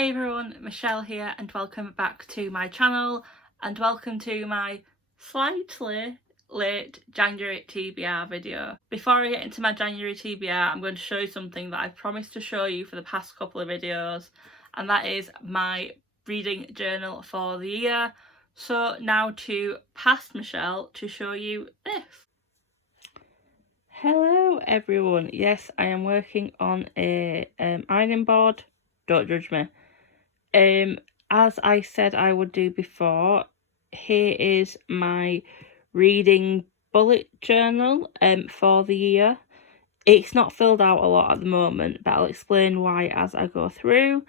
Hey everyone, Michelle here and welcome back to my channel and welcome to my slightly late January TBR video. Before I get into my January TBR, I'm going to show you something that I've promised to show you for the past couple of videos, and that is my reading journal for the year. So now to past Michelle to show you this. Hello everyone, yes I am working on a ironing board, don't judge me. As I said I would do before, here is my reading bullet journal for the year. It's not filled out a lot at the moment, but I'll explain why as I go through.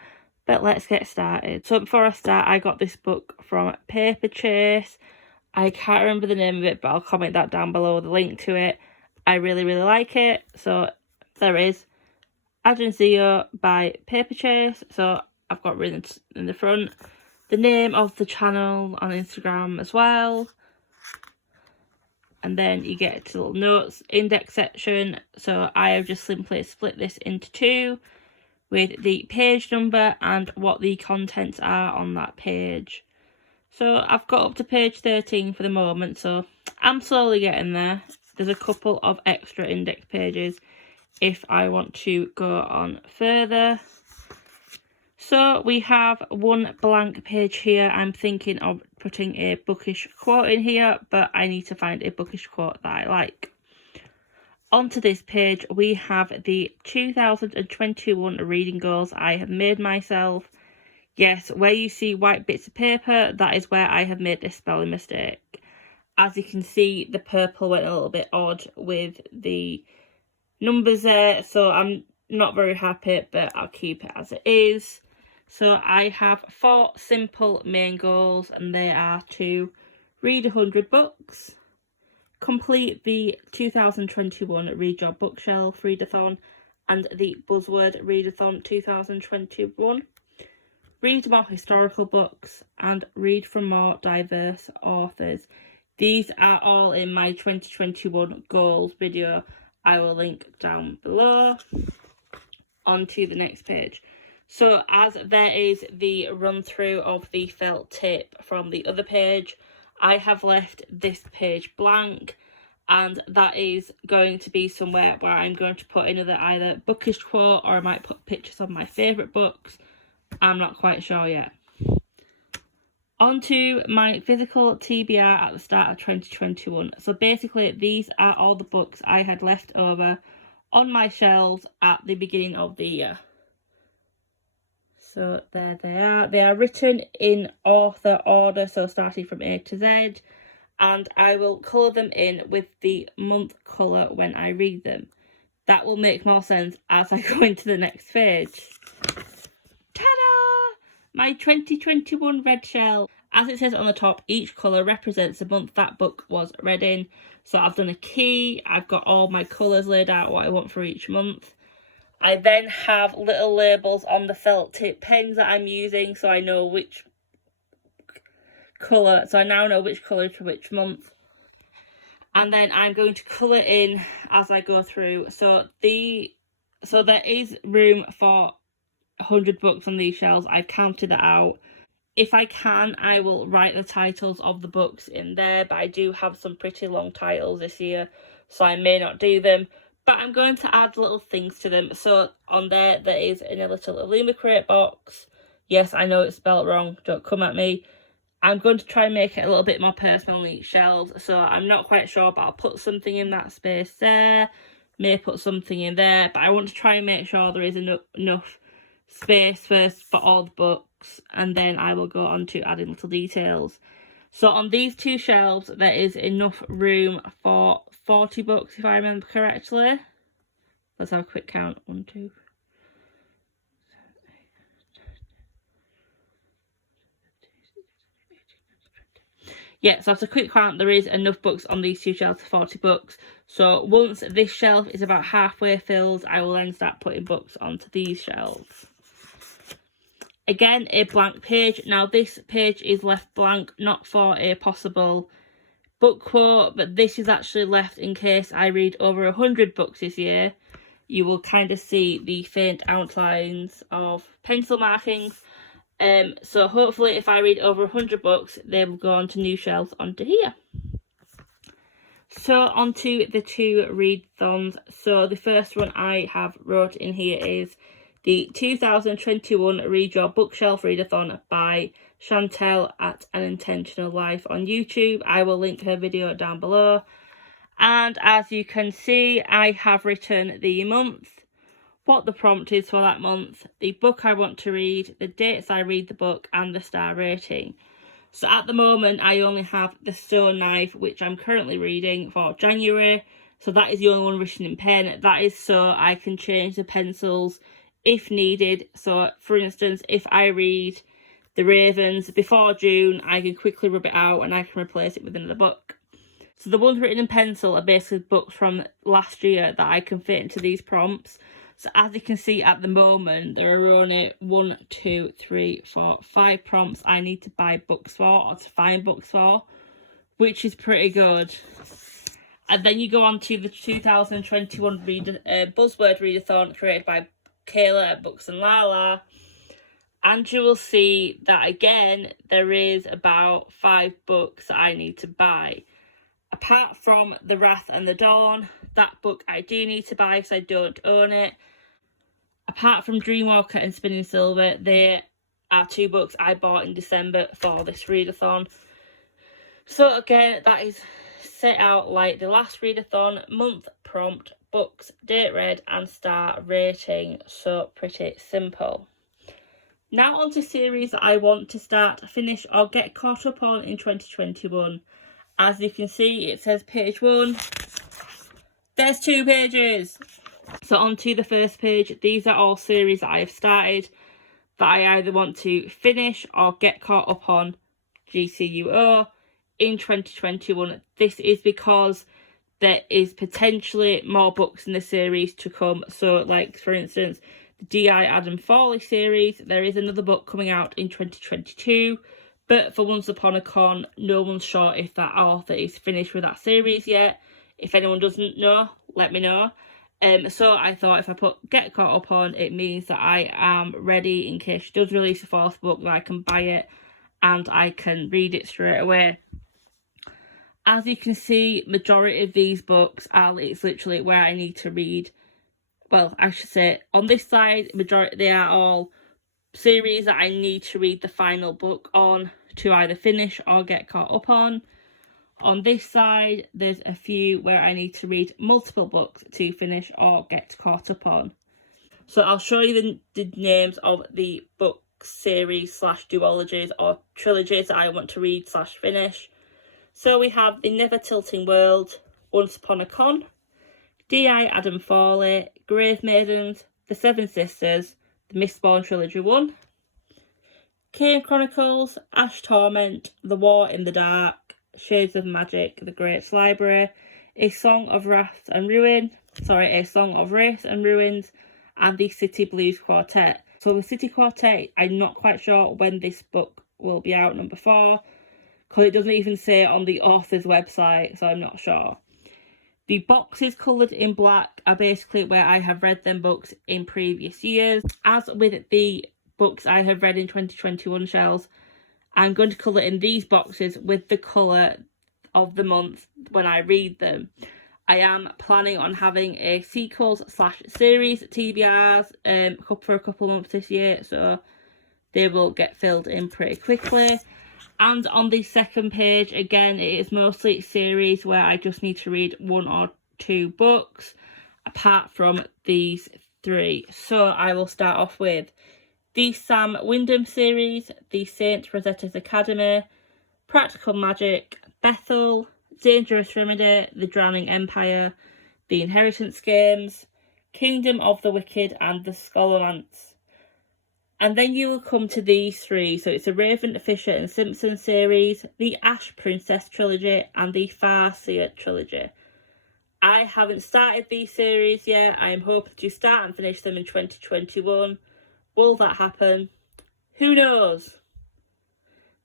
But let's get started. So before I start, I got this book from Paper Chase. I can't remember the name of it, but I'll comment that down below, the link to it. I really like it. So there is Agencia by Paper Chase. So I've got written in the front the name of the channel on Instagram as well. And then you get to the little notes index section. So I have just simply split this into two with the page number and what the contents are on that page. So I've got up to page 13 for the moment, so I'm slowly getting there. There's a couple of extra index pages if I want to go on further. So we have one blank page here. I'm thinking of putting a bookish quote in here, but I need to find a bookish quote that I like. Onto this page, we have the 2021 reading goals I have made myself. Yes, where you see white bits of paper, that is where I have made this spelling mistake. As you can see, the purple went a little bit odd with the numbers there, so I'm not very happy, but I'll keep it as it is. So I have 4 simple main goals, and they are to read 100 books, complete the 2021 Read Your Bookshelf Readathon and the Buzzword Readathon 2021, read more historical books, and read from more diverse authors. These are all in my 2021 goals video. I will link down below. On to the next page. So as there is the run through of the felt tip from the other page, I have left this page blank, and that is going to be somewhere where I'm going to put in either bookish quote or I might put pictures of my favourite books. I'm not quite sure yet. On to my physical TBR at the start of 2021. So basically these are all the books I had left over on my shelves at the beginning of the year. So there they are. They are written in author order, so starting from A to Z, and I will colour them in with the month colour when I read them. That will make more sense as I go into the next page. Ta-da! My 2021 red shell. As it says on the top, each colour represents the month that book was read in. So I've done a key, I've got all my colours laid out, what I want for each month. I then have little labels on the felt tip pens that I'm using, so I know which colour, so I now know which colour for which month. And then I'm going to colour in as I go through. So there is room for 100 books on these shelves. I've counted that out. If I can, I will write the titles of the books in there, but I do have some pretty long titles this year, so I may not do them. But I'm going to add little things to them. So on there is in a little Illumicrate box. Yes, I know it's spelled wrong, don't come at me. I'm going to try and make it a little bit more personal on each shelves, so I'm not quite sure, but I'll put something in that space there, may put something in there, but I want to try and make sure there is enough space first for all the books, and then I will go on to adding little details. So on these two shelves there is enough room for 40 books if I remember correctly. Let's have a quick count. 1, 2, 3, 7, 8, 9, 10. Yeah, so after a quick count, there is enough books on these two shelves for 40 books. So once this shelf is about halfway filled, I will then start putting books onto these shelves. Again, a blank page. Now this page is left blank, not for a possible book quote, but this is actually left in case I read over 100 books this year. You will kind of see the faint outlines of pencil markings. So hopefully if I read over 100 books, they will go onto new shelves onto here. So onto the 2 readathons. So the first one I have wrote in here is the 2021 Read Your Bookshelf Readathon by Chantel at An Intentional Life on YouTube. I will link her video down below. And as you can see, I have written the month, what the prompt is for that month, the book I want to read, the dates I read the book, and the star rating. So at the moment, I only have The Stone Knife, which I'm currently reading for January. So that is the only one written in pen. That is so I can change the pencils if needed. So for instance, if I read The Ravens before June, I can quickly rub it out and I can replace it with another book. So the ones written in pencil are basically books from last year that I can fit into these prompts. So as you can see at the moment, there are only 1, 2, 3, 4, 5 prompts I need to buy books for or to find books for, which is pretty good. And then you go on to the 2021 Buzzword Readathon created by Kayla at Books and Lala. And you will see that again, there is about 5 books that I need to buy. Apart from The Wrath and the Dawn, that book I do need to buy because I don't own it. Apart from Dreamwalker and Spinning Silver, they are 2 books I bought in December for this readathon. So again, that is set out like the last readathon: month, prompt, books, date read, and star rating. So pretty simple. Now on to series that I want to start, finish, or get caught up on in 2021. As you can see, it says page 1. There's 2 pages. So on to the first page. These are all series that I have started that I either want to finish or get caught up on GCUO in 2021. This is because there is potentially more books in the series to come. So like for instance, the D.I. Adam Fawley series, there is another book coming out in 2022. But for Once Upon a Con, no one's sure if that author is finished with that series yet. If anyone doesn't know, let me know. So I thought if I put get caught up on, it means that I am ready in case she does release a 4th book, that I can buy it and I can read it straight away. As you can see, majority of these books are, it's literally where I need to read. Well, I should say on this side, majority, they are all series that I need to read the final book on to either finish or get caught up on. On this side, there's a few where I need to read multiple books to finish or get caught up on. So I'll show you the names of the book series / duologies or trilogies that I want to read / finish. So we have The Never Tilting World, Once Upon a Con, D.I. Adam Fawley, Grave Maidens, The Seven Sisters, The Mistborn Trilogy 1, Kane Chronicles, Ash Torment, The War in the Dark, Shades of Magic, The Great Library, A Song of Race and Ruins, and The City Blues Quartet. So the City Quartet, I'm not quite sure when this book will be out, number 4, because it doesn't even say on the author's website, so I'm not sure. The boxes coloured in black are basically where I have read them books in previous years. As with the books I have read in 2021 shelves, I'm going to colour in these boxes with the colour of the month when I read them. I am planning on having a sequels / series TBRs for a couple of months this year, so they will get filled in pretty quickly. And on the second page, again, it is mostly series where I just need to read 1 or 2 books, apart from these 3. So I will start off with the Sam Wyndham series, The Saint Rosetta's Academy, Practical Magic, Bethel, Dangerous Remedy, The Drowning Empire, The Inheritance Games, Kingdom of the Wicked, and The Scholomance. And then you will come to these 3. So it's a Raven, Fisher and Simpson series, the Ash Princess trilogy, and the Farseer trilogy. I haven't started these series yet. I am hoping to start and finish them in 2021. Will that happen? Who knows?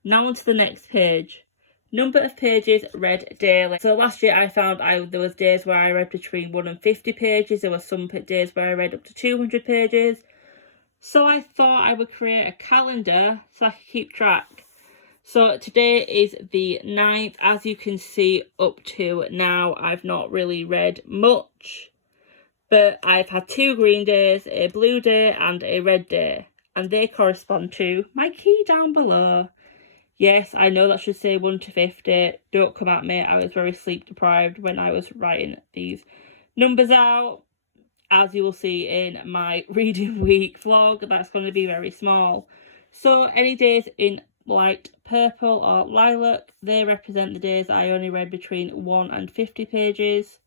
Now on to the next page. Number of pages read daily. So last year I found there was days where I read between 1 and 50 pages. There were some days where I read up to 200 pages. So I thought I would create a calendar so I could keep track. So today is the 9th. As you can see, up to now, I've not really read much. But I've had 2 green days, a blue day and a red day. And they correspond to my key down below. Yes, I know that should say 1 to 50. Don't come at me. I was very sleep deprived when I was writing these numbers out. As you will see in my reading week vlog, that's going to be very small. So any days in light purple or lilac, they represent the days I only read between 1 and 50 pages.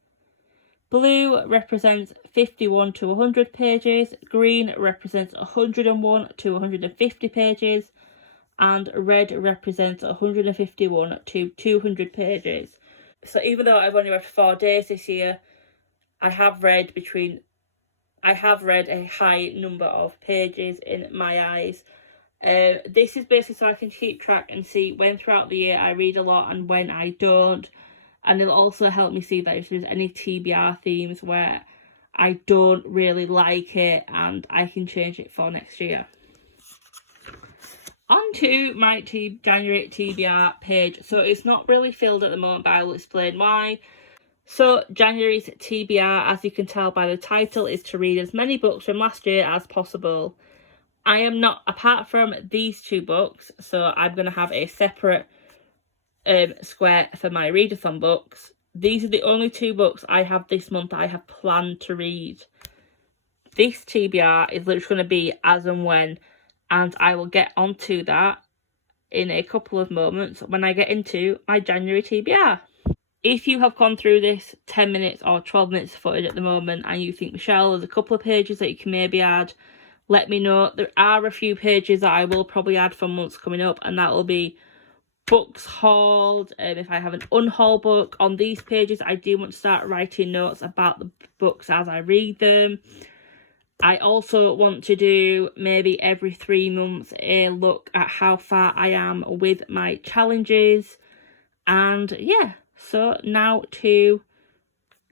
Blue represents 51 to 100 pages. Green represents 101 to 150 pages. And red represents 151 to 200 pages. So even though I've only read 4 days this year, I have read a high number of pages in my eyes. This is basically so I can keep track and see when throughout the year I read a lot and when I don't. And it'll also help me see that if there's any TBR themes where I don't really like it, and I can change it for next year. On to my January TBR page. So it's not really filled at the moment, but I will explain why. So January's TBR, as you can tell by the title, is to read as many books from last year as possible. I am not, apart from these 2 books, so I'm going to have a separate square for my readathon books. These are the only 2 books I have this month that I have planned to read. This TBR is literally going to be as and when, and I will get onto that in a couple of moments when I get into my January TBR. If you have gone through this 10 minutes or 12 minutes of footage at the moment and you think, Michelle, there's a couple of pages that you can maybe add, let me know. There are a few pages that I will probably add for months coming up, and that will be books hauled. If I have an unhaul book on these pages, I do want to start writing notes about the books as I read them. I also want to do maybe every 3 months a look at how far I am with my challenges. And yeah, so now to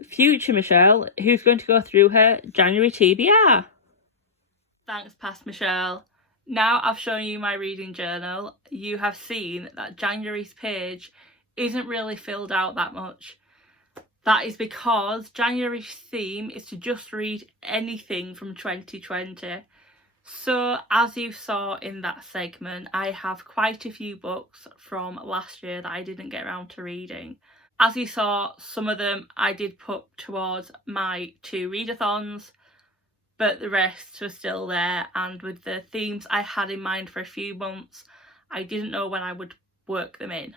future Michelle, who's going to go through her January TBR. Thanks, past Michelle. Now I've shown you my reading journal, you have seen that January's page isn't really filled out that much. That is because January's theme is to just read anything from 2020. So as you saw in that segment, I have quite a few books from last year that I didn't get around to reading. As you saw, some of them I did put towards my 2 readathons, but the rest were still there, and with the themes I had in mind for a few months, I didn't know when I would work them in.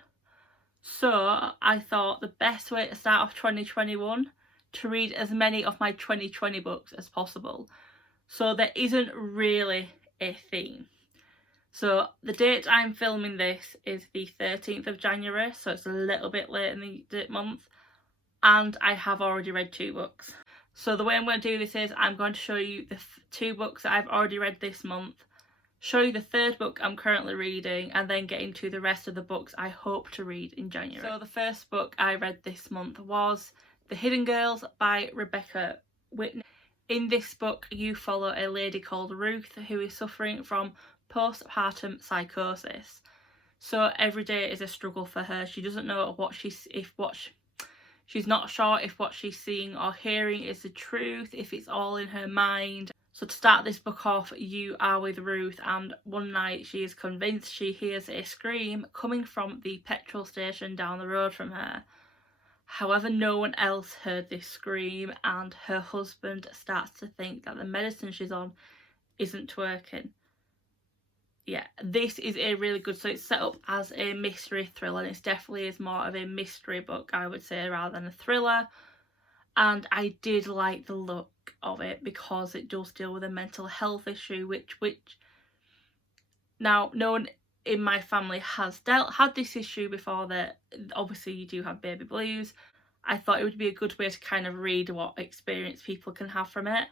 So I thought the best way to start off 2021 to read as many of my 2020 books as possible. So there isn't really a theme. So the date I'm filming this is the 13th of January, so it's a little bit late in the month, and I have already read 2 books. So the way I'm going to do this is I'm going to show you the 2 books that I've already read this month, show you the 3rd book I'm currently reading, and then get into the rest of the books I hope to read in January. So the first book I read this month was The Hidden Girls by Rebecca Whitney. In this book you follow a lady called Ruth who is suffering from postpartum psychosis. So every day is a struggle for her. She doesn't know she's not sure if what she's seeing or hearing is the truth, if it's all in her mind. So to start this book off, you are with Ruth, and one night she is convinced she hears a scream coming from the petrol station down the road from her. However, no one else heard this scream, and her husband starts to think that the medicine she's on isn't working. Yeah, this is a really good, so it's set up as a mystery thriller, and it definitely is more of a mystery book, I would say, rather than a thriller. And I did like the look of it because it does deal with a mental health issue, which now no one in my family has had this issue before. That obviously you do have baby blues. I thought it would be a good way to kind of read what experience people can have from it.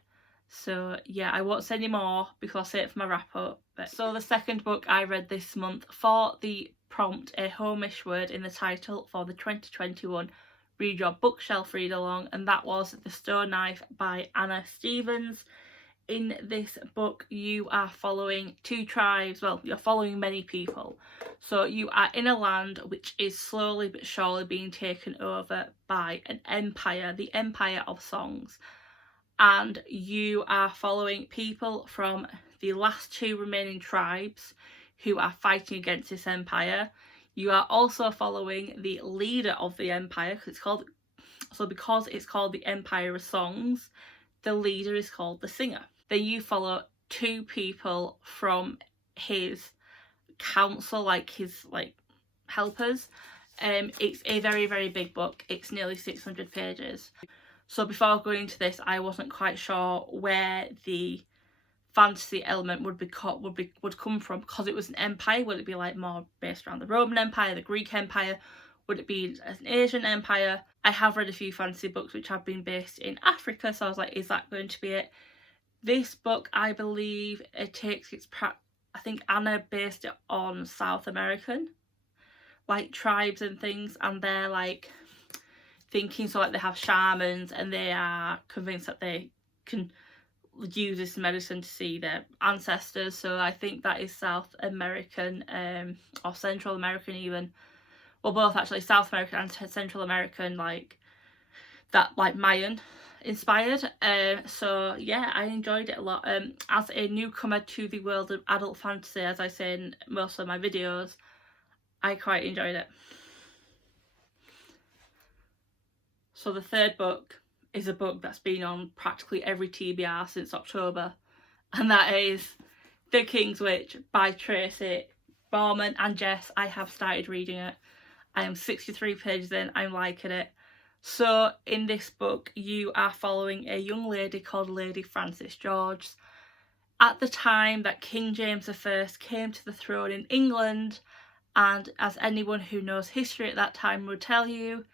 So yeah, I won't say any more because I'll say it for my wrap up. So the second book I read this month, for the prompt a Homish word in the title for the 2021 Read Your Bookshelf read along, and that was The Stone Knife by Anna Stevens. in this book you are following two tribes. Well, you're following many people. So you are in a land which is slowly but surely being taken over by an empire, the Empire of Songs. And you are following people from the last two remaining tribes who are fighting against this empire. You are also following the leader of the empire, because it's called the Empire of Songs, the leader is called the singer. Then you follow two people from his council, like his helpers. It's a very, very big book. It's nearly 600 pages. So before going into this, I wasn't quite sure where the fantasy element would come from, because it was an empire. Would it be like more based around the Roman Empire, the Greek Empire? Would it be an Asian empire? I have read a few fantasy books which have been based in Africa, so I was like, is that going to be it? This book, I believe, it takes its I think Anna based it on South American tribes and things, and they're thinking, so they have shamans and they are convinced that they can use this medicine to see their ancestors. So I think that is South American, or Central American even. Well, both actually, South American and Central American, Mayan inspired. So yeah, I enjoyed it a lot. As a newcomer to the world of adult fantasy, as I say in most of my videos, I quite enjoyed it. So the third book is a book that's been on practically every TBR since October, and that is The King's Witch by Tracy. Barman and Jess, I have started reading it. I am 63 pages in, I'm liking it. So in this book you are following a young lady called Lady Frances George. At the time that King James I came to the throne in England, and as anyone who knows history at that time would tell you,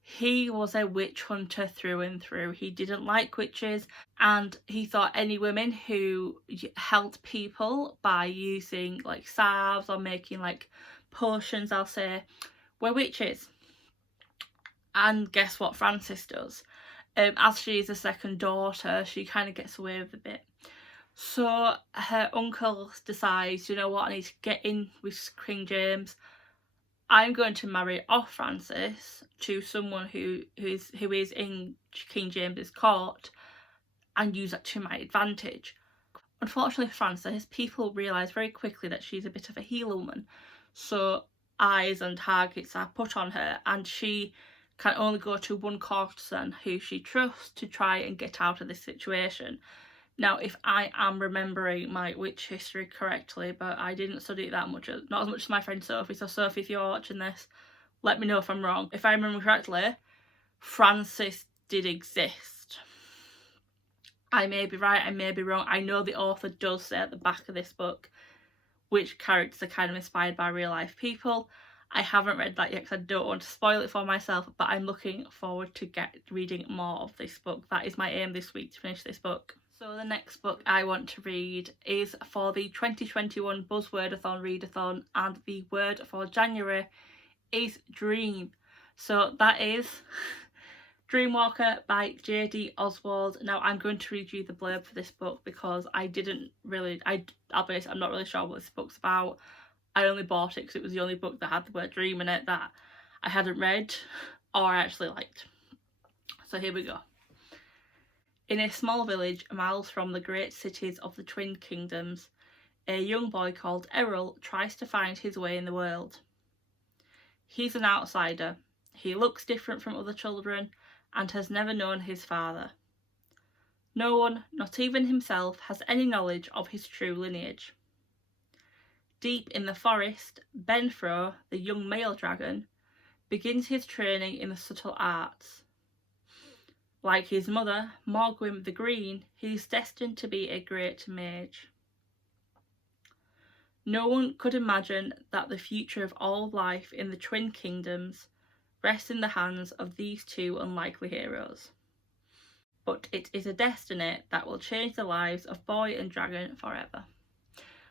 he was a witch hunter through and through. He didn't like witches, and he thought any women who helped people by using salves or making potions, I'll say, were witches. And guess what Frances does? As she is the second daughter, she kind of gets away with a bit. So her uncle decides, you know what, I need to get in with King James. I'm going to marry off Frances to someone who is in King James's court and use that to my advantage. Unfortunately for Frances, people realise very quickly that she's a bit of a healer woman. So eyes and targets are put on her, and she can only go to one courtesan who she trusts to try and get out of this situation. Now, if I am remembering my witch history correctly, but I didn't study it that much, not as much as my friend Sophie, so Sophie, if you're watching this, let me know if I'm wrong. If I remember correctly, Frances did exist. I may be right, I may be wrong. I know the author does say at the back of this book which characters are kind of inspired by real life people. I haven't read that yet because I don't want to spoil it for myself, but I'm looking forward to reading more of this book. That is my aim this week, to finish this book. So the next book I want to read is for the 2021 Buzzwordathon Readathon, and the word for January is dream. So that is Dreamwalker by J.D. Oswald. Now I'm going to read you the blurb for this book because I'll be honest, I'm not really sure what this book's about. I only bought it because it was the only book that had the word dream in it that I hadn't read or I actually liked. So here we go. In a small village miles from the great cities of the Twin Kingdoms, a young boy called Errol tries to find his way in the world. He's an outsider. He looks different from other children and has never known his father. No one, not even himself, has any knowledge of his true lineage. Deep in the forest, Benfro, the young male dragon, begins his training in the subtle arts. Like his mother, Morgwym the Green, he is destined to be a great mage. No one could imagine that the future of all life in the Twin Kingdoms rests in the hands of these two unlikely heroes. But it is a destiny that will change the lives of boy and dragon forever.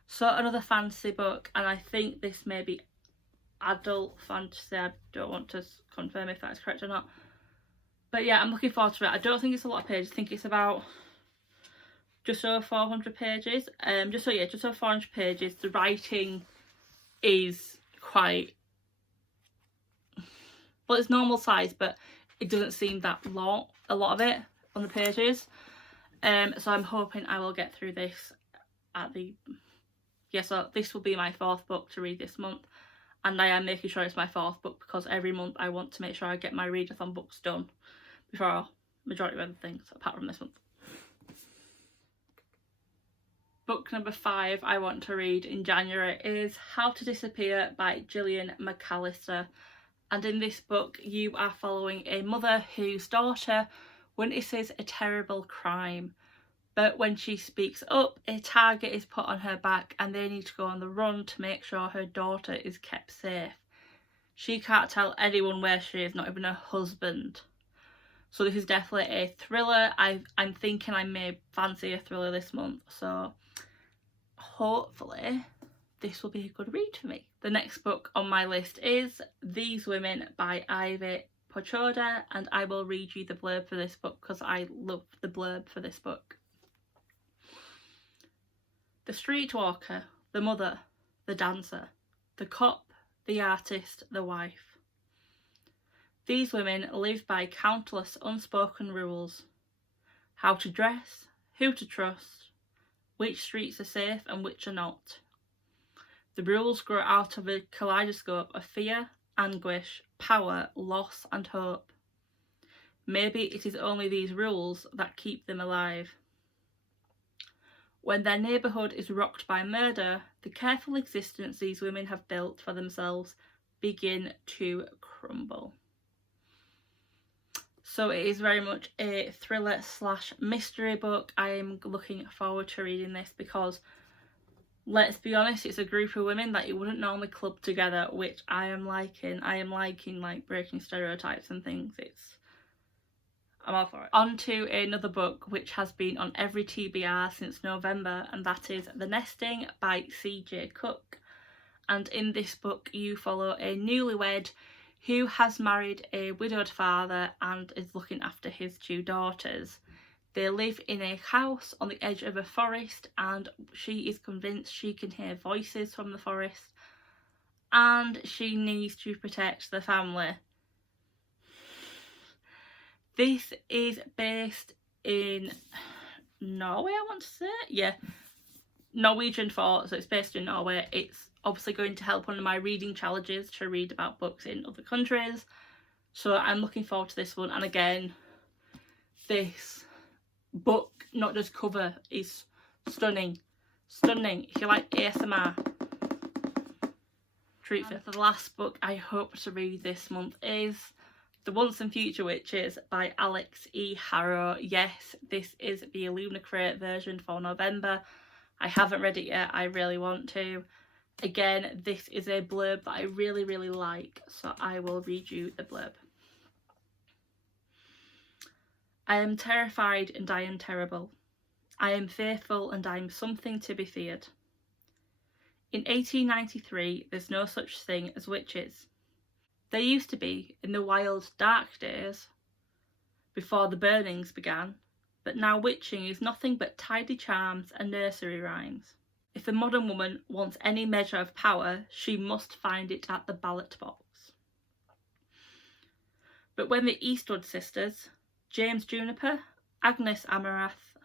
So another fantasy book, and I think this may be adult fantasy. I don't want to confirm if that's correct or not. But yeah, I'm looking forward to it. I don't think it's a lot of pages. I think it's about just over 400 pages. Just over 400 pages. The writing is quite, well, it's normal size, but it doesn't seem that long, a lot of it on the pages. So I'm hoping I will get through this so this will be my 4th book to read this month, and I am making sure it's my 4th book because every month I want to make sure I get my readathon books done before majority of other things, apart from this month. Book number 5 I want to read in January is How to Disappear by Gillian McAllister. And in this book you are following a mother whose daughter witnesses a terrible crime. But when she speaks up, a target is put on her back and they need to go on the run to make sure her daughter is kept safe. She can't tell anyone where she is, not even her husband. So this is definitely a thriller. I'm thinking I may fancy a thriller this month. So hopefully this will be a good read for me. The next book on my list is These Women by Ivy Pachoda, and I will read you the blurb for this book because I love the blurb for this book. The streetwalker, the mother, the dancer, the cop, the artist, the wife. These women live by countless unspoken rules. How to dress, who to trust, which streets are safe and which are not. The rules grow out of a kaleidoscope of fear, anguish, power, loss and hope. Maybe it is only these rules that keep them alive. When their neighbourhood is rocked by murder, the careful existence these women have built for themselves begin to crumble. So it is very much a thriller / mystery book. I am looking forward to reading this because, let's be honest, it's a group of women that you wouldn't normally club together, which I am liking. I am liking like breaking stereotypes and things. I'm all for it. On to another book which has been on every TBR since November, and that is The Nesting by CJ Cook. And in this book you follow a newlywed who has married a widowed father and is looking after his 2 daughters. They live in a house on the edge of a forest and she is convinced she can hear voices from the forest and she needs to protect the family. This is based in Norway, I want to say. Yeah, Norwegian so it's based in Norway. It's obviously going to help one of my reading challenges to read about books in other countries. So I'm looking forward to this one. And again, this book, not just cover, is stunning. Stunning. If you like ASMR, treat for the last book I hope to read this month is The Once and Future Witches by Alex E. Harrow. Yes, this is the Illumicrate version for November. I haven't read it yet, I really want to. Again, this is a blurb that I really, really like, so I will read you the blurb. I am terrified and I am terrible. I am fearful and I am something to be feared. In 1893, there's no such thing as witches. There used to be in the wild, dark days, before the burnings began, but now witching is nothing but tidy charms and nursery rhymes. If a modern woman wants any measure of power, she must find it at the ballot box. But when the Eastwood sisters, James Juniper, Agnes Amarath,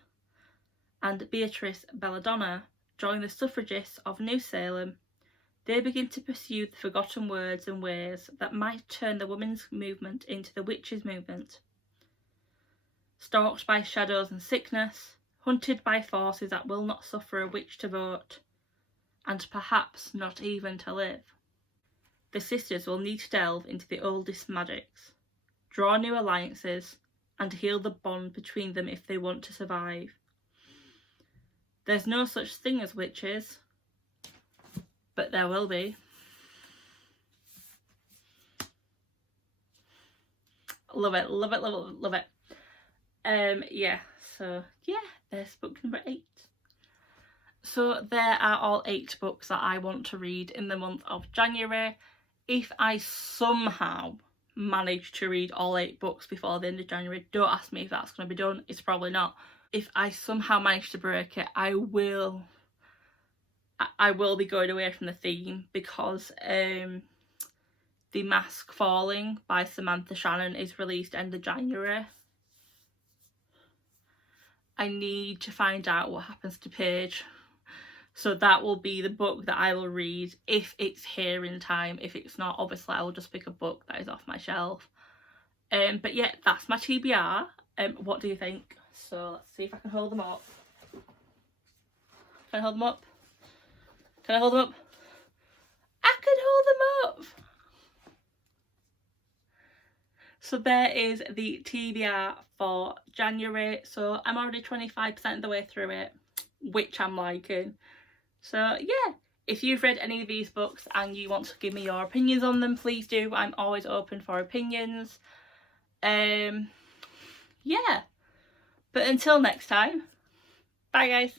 and Beatrice Belladonna, join the suffragists of New Salem, they begin to pursue the forgotten words and ways that might turn the women's movement into the witches' movement. Stalked by shadows and sickness, hunted by forces that will not suffer a witch to vote, and perhaps not even to live. The sisters will need to delve into the oldest magics, draw new alliances, and heal the bond between them if they want to survive. There's no such thing as witches, but there will be. Love it, love it, love it, love it. There's book number 8. So there are all 8 books that I want to read in the month of January. If I somehow manage to read all 8 books before the end of January, don't ask me if that's going to be done. It's probably not. if I somehow manage to break it, I will be going away from the theme, because The Mask Falling by Samantha Shannon is released end of January. I need to find out what happens to Paige. So that will be the book that I will read if it's here in time. If it's not, obviously I will just pick a book that is off my shelf. But yeah, that's my TBR. What do you think? So let's see if I can hold them up. Can I hold them up? Can I hold them up? I can hold them up! So there is the TBR for January. So I'm already 25% of the way through it, which I'm liking. So yeah, if you've read any of these books and you want to give me your opinions on them, please do. I'm always open for opinions. Yeah. But until next time, bye guys.